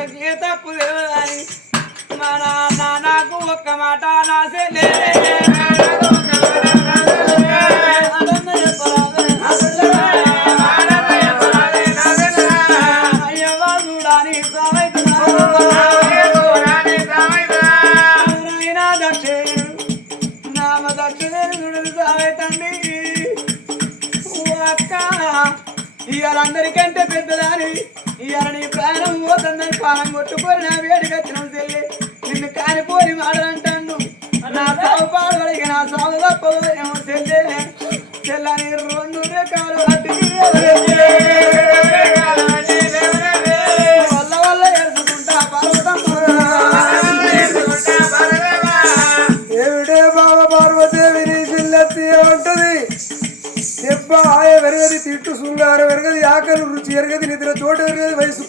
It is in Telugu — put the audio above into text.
అక్కకి ఏ తప్పు తెలియదని మా నాన్న నాకు ఒక్క మాట నాసే అందరికంటే పెద్దదాని ఇవాళ నీ ప్రాణం పోతుందని పానం కొట్టుకొని నా వేడికి వచ్చిన చెల్లి నిన్ను కానిపోని మాటలంటాను నా సాగు పాడగలిగి నా సాగు తప్పేమో చెల్లె చెల్లని 2 రకాలు వల్ల వల్ల ఎడుచుకుంటా పర్వతం ఏమిడే బాబా పార్వదేవి నీ చెల్లెత్తి ఏమంటది చెప్ప ఆయ వెరగది తిట్టు శృంగారం వెరగది ఆకలి రుచి ఎరగది నిద్ర చోట ఎరగది వయసు